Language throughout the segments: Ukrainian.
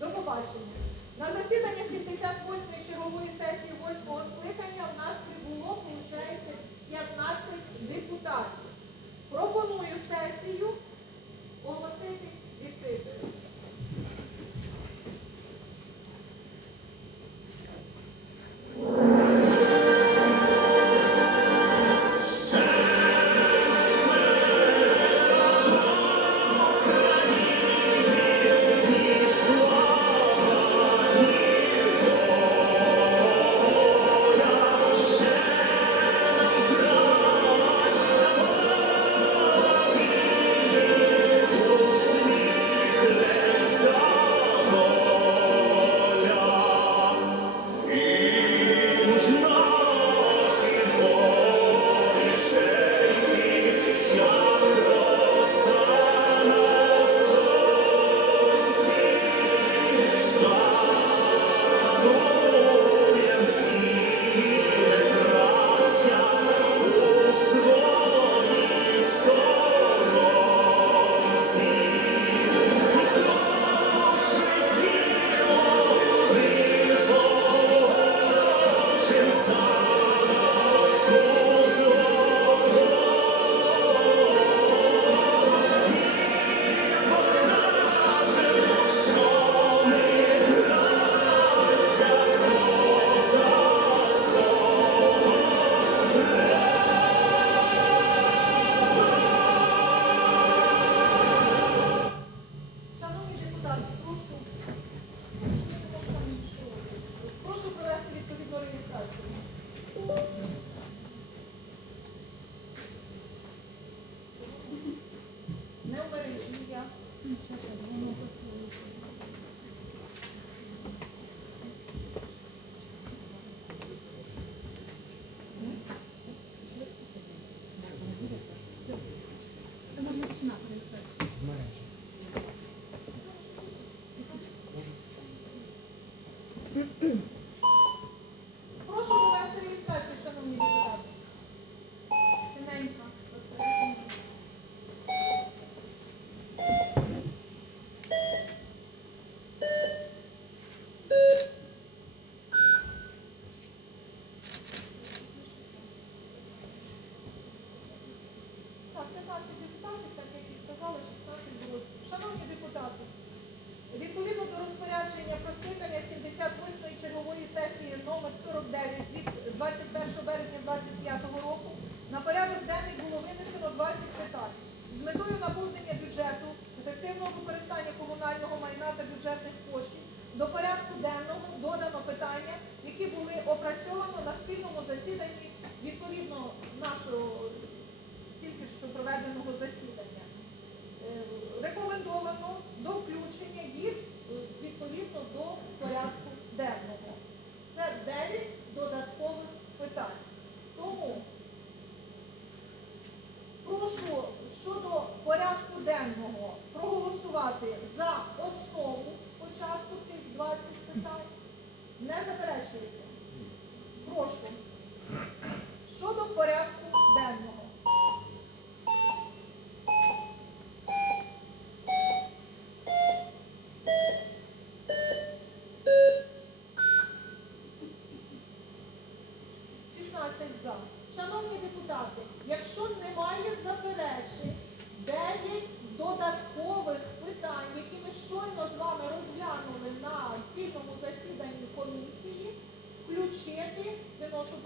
До побачення. На засідання 78-ї чергової сесії 8-го скликання в нас прибуло, виходить, 15 депутатів. Пропоную сесію оголосити. şaşırdım. 9 অশুভ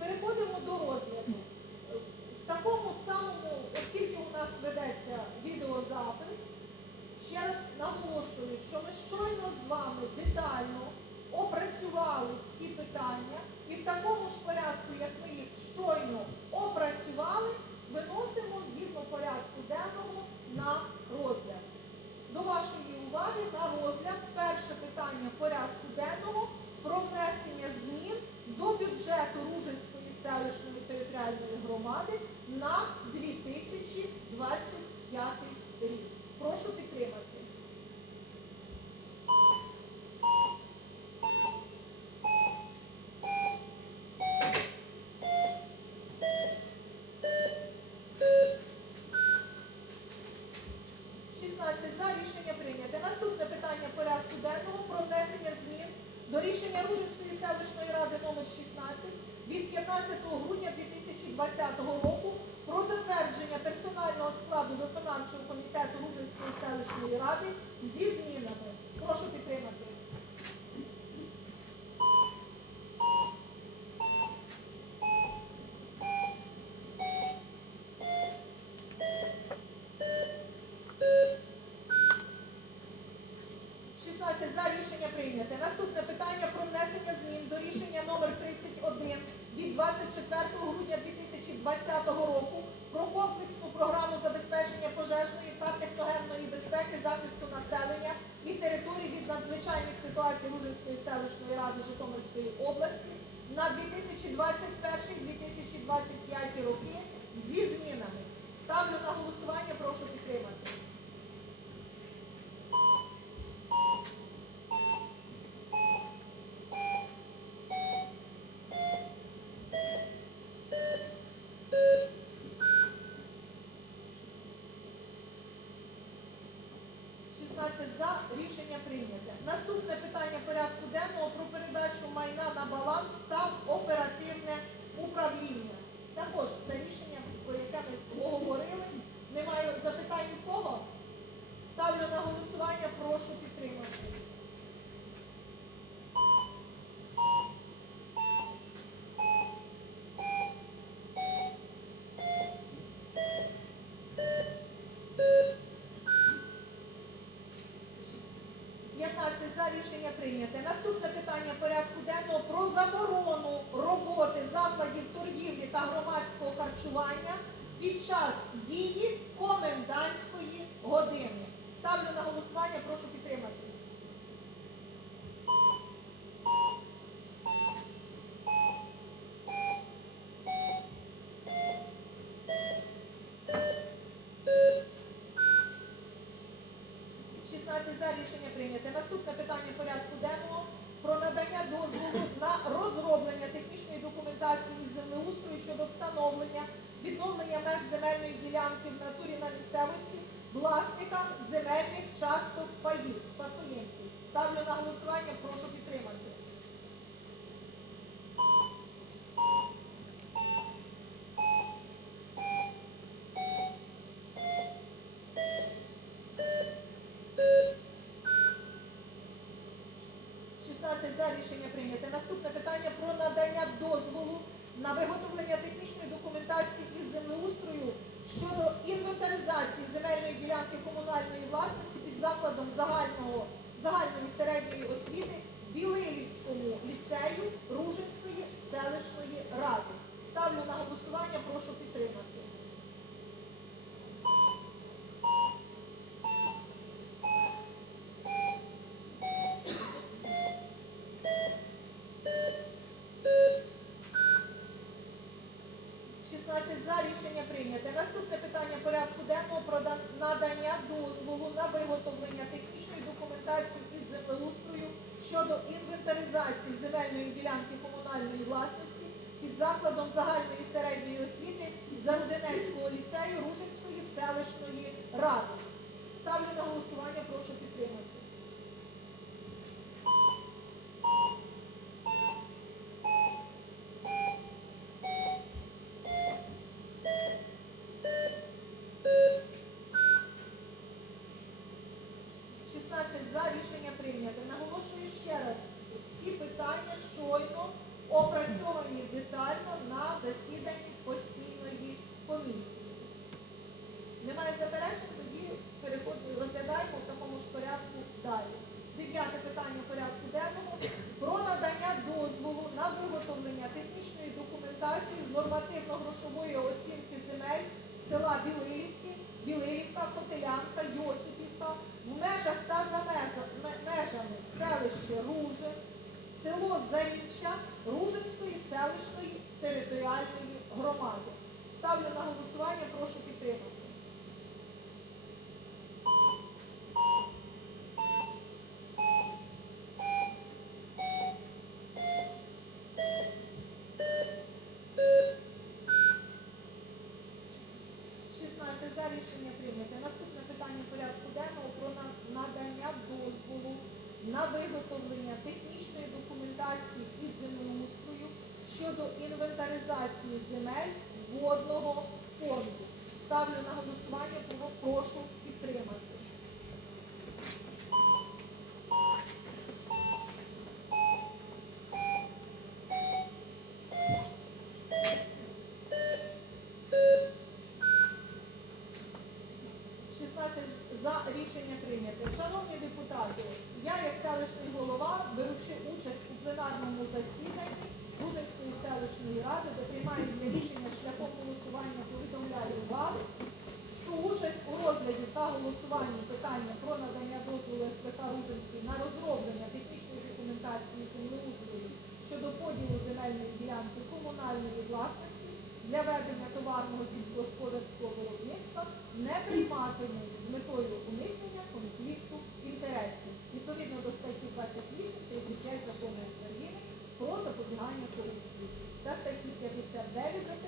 Переходимо до розгляду. В такому самому, оскільки у нас ведеться відеозапис, ще раз наголошую, що ми щойно з вами детально опрацювали всі питання і в такому ж порядку, як ми їх щойно опрацювали, виносимо згідно порядку денного на розгляд. До вашої уваги на розгляд перше питання порядку денного територіальної громади на 2025 рік. Прошу підтримати. – 16 за рішення прийняте. Наступне питання порядку денного про внесення змін до рішення Ружинської селищної ради номер 16 від 15 грудня 2020 року про затвердження персонального складу виконавчого комітету Ружинської селищної ради зі змінами. Прошу підтримати. – 16 за рішення прийняте. Наступне питання про внесення змін до рішення номер 31 від 24 грудня 2020 року про комплексну програму забезпечення пожежної та техногенної безпеки захисту населення і територій від надзвичайних ситуацій Ружинської селищної ради Житомирської області на 2021-2025 роки зі змінами. Ставлю на голосування, прошу підтримати. – за рішення прийняте. Наступне питання порядку денного про передачу майна на баланс та оперативне управління. Також це рішення, про яке ми говорили. Немає запитань у кого? Ставлю на голосування, прошу підтримати. – 15 за рішення прийняте. Наступне питання порядку денного про заборону роботи закладів торгівлі та громадського харчування під час дії комендантської години. Ставлю на голосування, прошу підтримати. – 16 за рішення прийняте. Наступне питання порядку денного про надання дозволу на розроблення технічної документації із землеустрою щодо встановлення відновлення меж земельної ділянки в натурі на місцевості власникам земельних часток паїв спадкоємців. Ставлю на голосування, прошу підтримати. – 16 за рішення прийняте. Наступне питання про надання дозволу на виготовлення технічної документації із землеустрою щодо інвентаризації земельної ділянки комунальної власності під закладом загального, загальної середньої освіти Білилівському ліцею Ружинської селищної ради. Ставлю на голосування, прошу підтримати. – 16 за рішення прийняте. Наступне питання порядку денного про да- надання дозволу на виготовлення технічної документації із землеустрою щодо інвентаризації земельної ділянки комунальної власності під закладом загальної середньої освіти Зарудинецького ліцею Ружинської селищної ради. Ставлю на голосування, прошу підтримати. – Білирівки, Білирівка, Котелянка, Йосипівка, в межах та за межами селище Руже, село Заріччя Ружинської селищної територіальної громади. Ставлю на голосування, прошу підтримати. Інвентаризації земель водного фонду. Ставлю на голосування, про- прошу підтримати. Шістнадцять за рішення прийняте. Шановні депутати, я як селищний голова, беручи участь у пленарному засіданні Дружинської селищної ради, де приймається рішення шляхом голосування, повідомляю вас, що участь у розгляді та голосуванні питання про надання дозволу СВК Ружинський на розроблення технічної документації землеустрою щодо поділу земельної ділянки комунальної власності для ведення товарного сільськогосподарського виробництва не прийматимуть з метою уникнення конфлікту інтересів. Відповідно до статті 28 35 закону України про запобігання корупції та статті 59